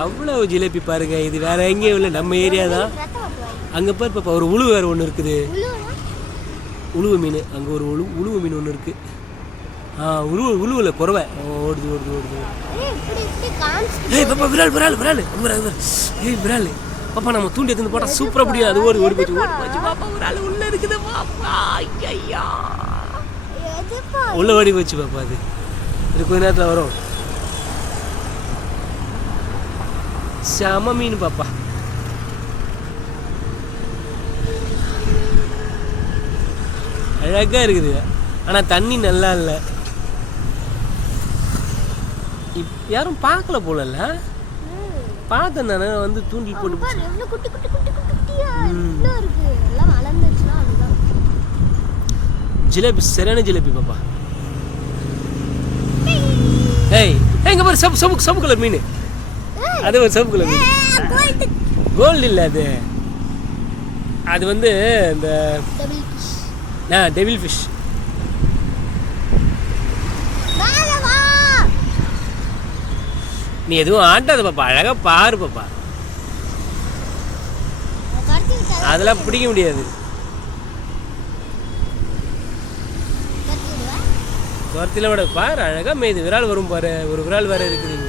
அவ்வளவு ஜிலேபி பாருங்க. இது வேற எங்கேயும் இல்லை. நம்ம ஏரியா தான். அங்கே பாரு பாப்பா ஒரு உழு வேற ஒன்று இருக்குது. உழுவு மீன். அங்கே ஒரு உழு உழுவு மீன் ஒன்று இருக்கு. ஆ உழுவு உழுவுல குறவை. ஓடுது ஓடுது ஓடுது ஏய் பாப்பா விரால் விரால் விரால். ஏய் விரால். பாப்பா நம்ம தூண்டி எடுத்து போட்டா சூப்பரா முடியும் அது ஓடி ஓடி போச்சு ஓடி போச்சு பாப்பா விரால் உள்ள இருக்குது பாப்பா. ஐயா உள்ள ஓடி போச்சு பாப்பா அது. இது கொஞ்ச நேரத்தில் வரும். செம மீன் பாப்பா அழகா இருக்குது. ஆனா தண்ணி நல்லா இல்லை. இப் யாரும் பார்க்கல போலல்ல பார்த்தேன் நானே. வந்து தூண்டில் போட்டு ஜிலேபி சரியான ஜிலேபி பாப்பா ஏய். எங்க பாரு சப்பு சப்பு சப்பு கலர் மீன். அது ஒரு சப்பு கலர் கோல்டு இல்லை அது. அது வந்து இந்த ஆ டெவில் ஃபிஷ் நீ எதுவும் ஆட்டாத பாப்பா அழகா பாரு பாப்பா. அதெல்லாம் பிடிக்க முடியாது. துரத்தில விட பாரு அழகா மேய்து. விரால் வரும் பாரு ஒரு விரால் வேற இருக்குது.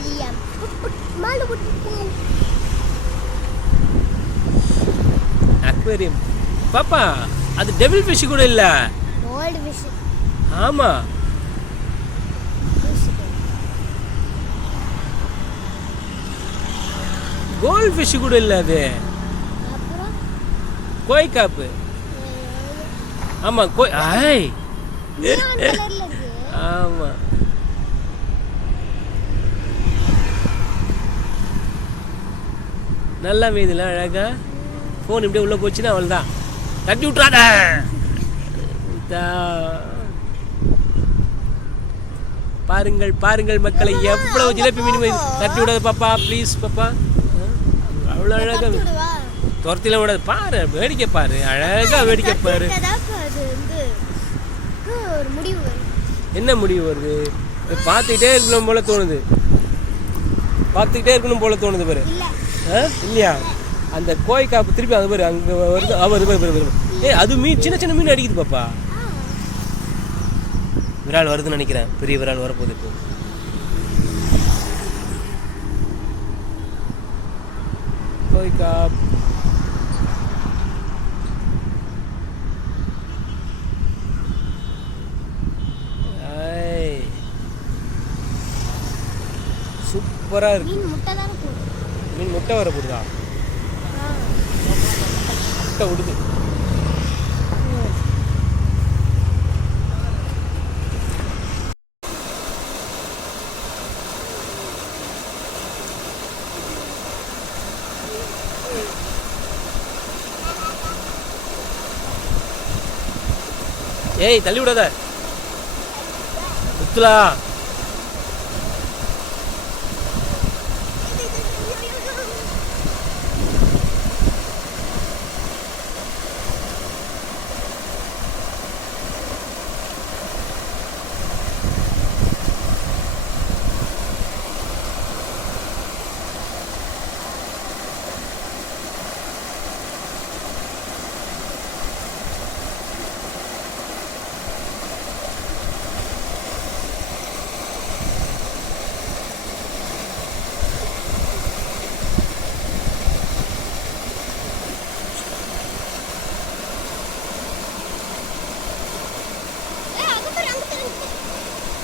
இங்க அக்வேரியம் பாப்பா அது டெவில் ஃபிஷ் கூட இல்ல? கோல்டு ஃபிஷ் ஆமா. கோல்ட் ஃபிஷ் கூட இல்ல அது. கோய் காப்பு ஆமா கோய் இருக்கு ஆமா. நல்லா மீதுல அழகா ஃபோன் இப்படியே உள்ள போச்சுன்னா அவள் தான் தட்டி விட்றாத. பாருங்கள் பாருங்கள் மக்களை எவ்வளவு ஜிலேபி மீன் தட்டி விடாத பாப்பா ப்ளீஸ் பாப்பா. அவ்வளோ அழகா துரத்தில விடாது. பாரு வேடிக்கை பாரு. அழகா வேடிக்கை பாரு. என்ன முடிவு வருது? பார்த்துக்கிட்டே இருக்கணும் போல தோணுது. பார்த்துக்கிட்டே இருக்கணும் போல தோணுது பாரு. இல்லையா? அந்த கோய் காப்பு திருப்பி அது மாதிரி அங்கே வருது அவர் வருது அது மீன் சின்ன சின்ன மீன் அடிக்குது பாப்பா. விரால் வருதுன்னு நினைக்கிறேன். பெரிய விரால் வரப்போகுது இப்போ. கோய் காப். சூப்பரா இருக்கு. மீன் முட்டை வர போடுதா முட்டை விடுது ஏய் தள்ளி விடாத. குத்துலா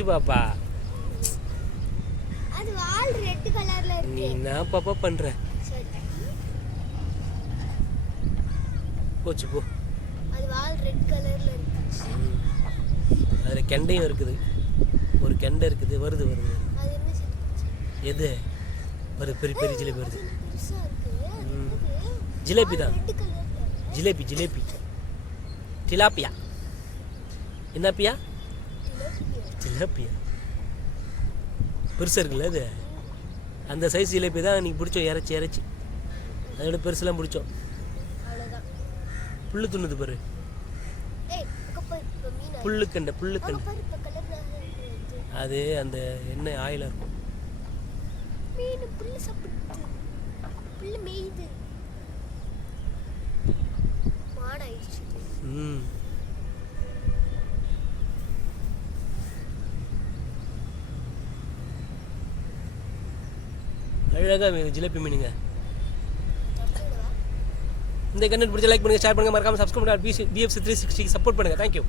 ஓஜு பாப்பா. நீ என்ன பாப்பா பண்ற? போச்சு போ. அது வால் ரெட் கலர்ல இருக்கு. அதில் கெண்டையும் இருக்குது. ஒரு கெண்டை இருக்குது. வருது வருது. எது? வருது பெரிய பெரிய ஜிலேபி வருது? ஜிலேபி தான். ஜிலேபி ஜிலேபி. டிலாப்பியா. என்ன பியா? ஜிலேபியா பெருசாக இருக்குல்ல அது? அந்த சைஸ் ஜிலேபி தான் நீ பிடிச்சோம் இறச்சி இறச்சி. அதோட பெருசுலாம் பிடிச்சோம். புல்லு துண்ணுது பாரு. ஏய் அங்க பாரு இப்ப மீன் புல்லு கண்டை புல்லு அங்க கண்டை. பாரு இப்ப கலர்ல இருக்கு. அது அந்த எண்ணெய் ஆயிலாக இருக்கும் மீன் புல்லு சாப்பிடுது புல்லு மேயுது மாடாயிடுச்சு ம் அழகாக மீன் ஜிலேபி மீனுங்க. இந்த கண்டென்ட் பிடிச்ச லைக் பண்ணுங்கள் ஷேர் பண்ணுங்கள் மறக்காமல் சப்ஸ்கிரைப் பண்ணுங்கள் பிஎஃப்சி த்ரீ சிக்ஸ்டிக்கு சப்போர்ட் பண்ணுங்கள் தேங்க்யூ